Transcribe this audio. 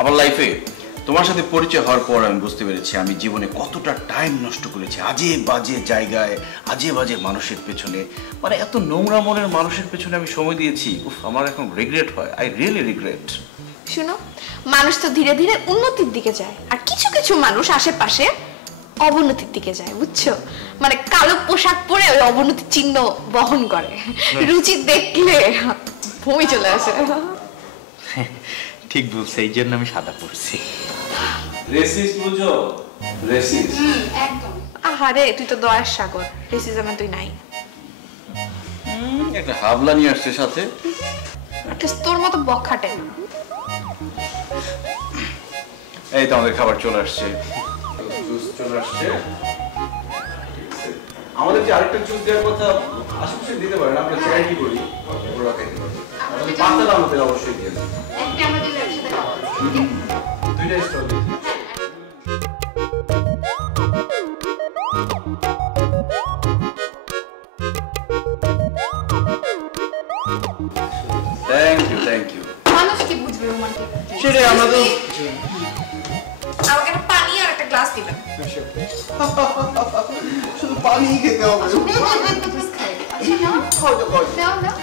আমার লাইফে তোমার সাথে পরিচয় হওয়ার পর আমি বুঝতে পেরেছি আমি জীবনে কতটা টাইম নষ্ট করেছি আজে বাজে জায়গায়, আজে বাজে মানুষের পেছনে। মানে এত নোংরা মনের মানুষের পেছনে আমি সময় দিয়েছি। উফ, আমার এখন রিগ্রেট হয়। I really regret. শুনো, মানুষ তো ধীরে ধীরে উন্নতির দিকে যায়, আর কিছু কিছু মানুষ আশেপাশে অবনতির দিকে যায়, বুঝছো? মানে কালো পোশাক পরে ওই অবনতির চিহ্ন বহন করে। রুচি দেখলে বমি চলে আসে। ঠিক বলছে, এই জন্য আমি সাদা পড়ছি। রেসিস্ট বুঝো? রেসিস্ট। একদম। আহারে, তুই তো দয়ার সাগর, রেসিজমে তুই নাই। একটা হাবলা নিয়ে আসছে সাথে। তোর মতো বক খাটে না। এই তো আমাদের খাবার চলে আসছে। জুস চলে আসছে। আমাদের যে আরেকটা জুস দেওয়ার কথা আশেপাশে দিতে পারেন, আমরা চ্যারিটি করি। ওরা খাইতে পারবে। আমাদের পাঁচটা দাম হতে অবশ্যই দিয়ে দেন। একটা আমরা দুটো একসাথে খাবো। দুইটা স্টল দিই। Thank you. মানুষ কি বুঝবে রোমান্টিক? সেটাই আমরা তো আমাকে একটা পানি আর একটা গ্লাস দিবেন। শুধু পানি খেতে হবে। আচ্ছা, নাও। নাও, নাও।